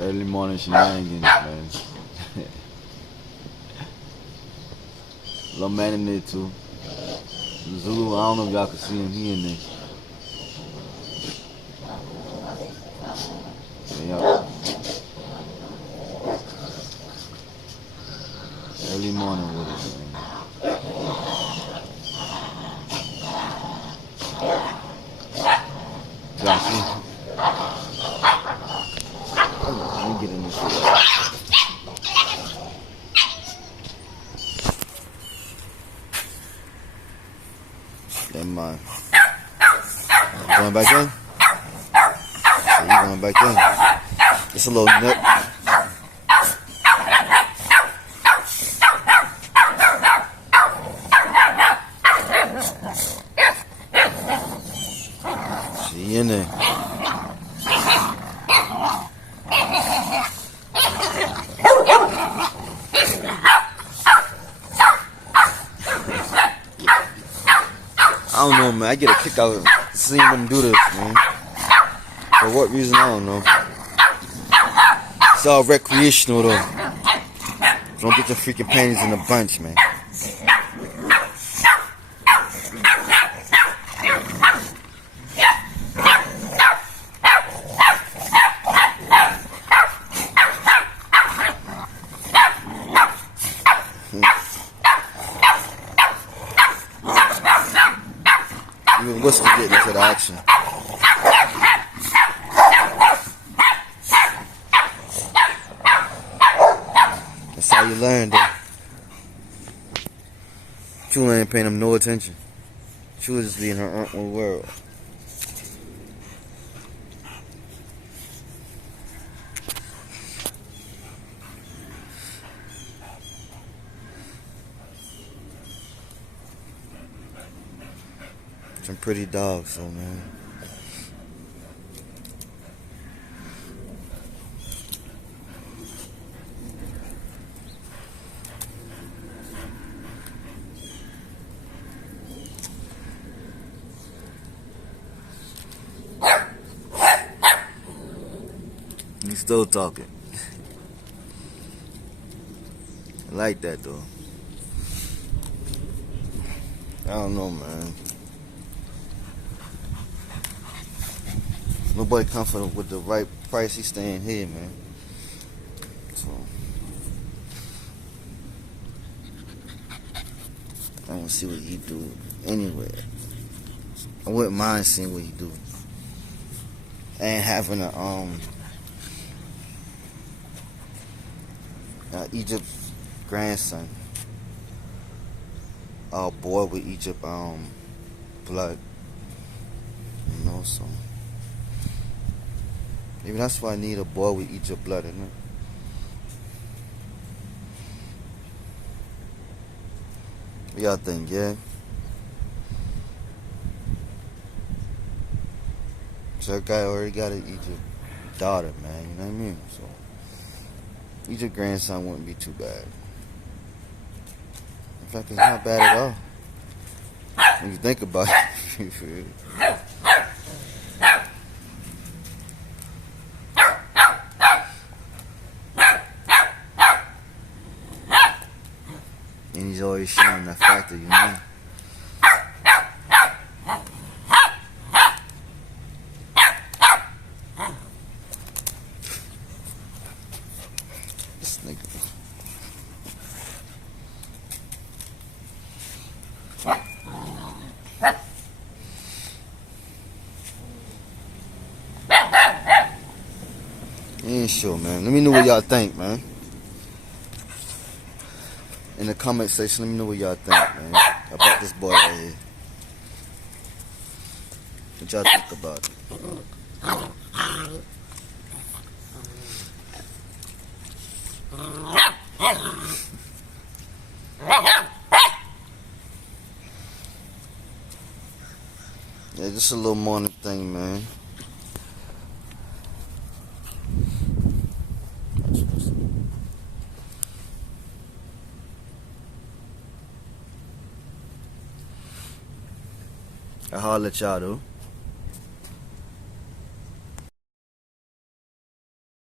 Early morning shenanigans, man. Little man in there too. Zulu, I don't know if y'all can see him. He in there. Yeah. Early morning with us, man. Y'all see? Let me get in this shit. Never mind. You going back in? So you going back in? It's a little nip. She in there. I don't know, man. I get a kick out of seeing them do this, man. For what reason, I don't know. It's all recreational, though. Don't get your freaking panties in a bunch, man. Even Whiskey getting into the action. That's how you learn, though. Chula ain't paying him no attention. Chula just be in her own world. Some pretty dogs, though, man. He's still talking. I like that, though. I don't know, man. Nobody comfortable with the right price. He's staying here, man. So I want to see what he do anyway. I wouldn't mind seeing what he do. And having a Egypt grandson, boy with Egypt blood, you know. So maybe that's why I need a boy with Egypt blood, isn't it? What y'all think, yeah? So that guy already got an Egypt daughter, man, you know what I mean? So Egypt grandson wouldn't be too bad. In fact, it's not bad at all when you think about it. And he's always showing that factor, you know. This nigga. Ain't sure, man. Let me know what y'all think, man. In the comment section, let me know what y'all think, man, about this boy right here. What y'all think about it? Yeah, just a little morning thing, man. I holler at y'all, though.